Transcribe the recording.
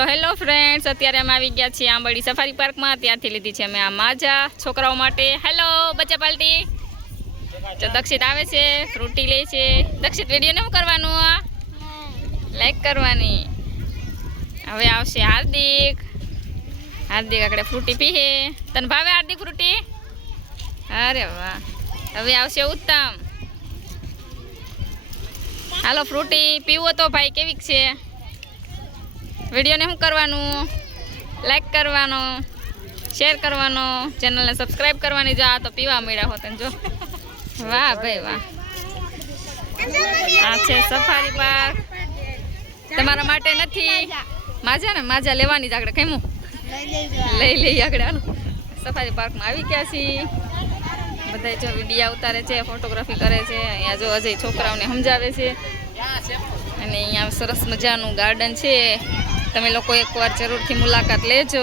તો hello friends, અત્યારે અમે આવી ગયા છીએ આંબરડી સફારી પાર્કમાં. ત્યાંથી લીધી છે અમે આ માજા છોકરાઓ માટે. હેલો બચ્ચા પાર્ટી. તો દક્ષિત આવે છે, ફ્રૂટી લે છે. દક્ષિત વિડીયોને શું કરવાનું? લાઈક કરવાની. હવે આવશે હાર્દિક. હાર્દિક આગળ ફ્રૂટી પીએ. તને ભાવે હાર્દિક ફ્રૂટી? અરે વાહ. હવે આવશે ઉત્તમ. હાલો ફ્રૂટી પીવો તો ભાઈ. કેવીક છે વિડીયોને? શું કરવાનું? લાઈક કરવાનો, શેર કરવાનો, ચેનલને સબસ્ક્રાઈબ કરવાની. જો આ તો પીવા મળ્યા હોત જો. વાહ ભાઈ વાહ. આ છે સફારી પાર્ક. તમારા માટે નથી માજા ને, માજા લેવાની જ આગળ. કેમું લઈ લઈ આગળ. હાલો સફારી પાર્કમાં આવી ગયા છીએ. બધા જો વિડીયા ઉતારે છે, ફોટોગ્રાફી કરે છે. અહીંયા જો અજય છોકરાઓને સમજાવે છે. અને અહીંયા સરસ મજાનું ગાર્ડન છે. તમે લોકો એકવાર જરૂરથી મુલાકાત લેજો.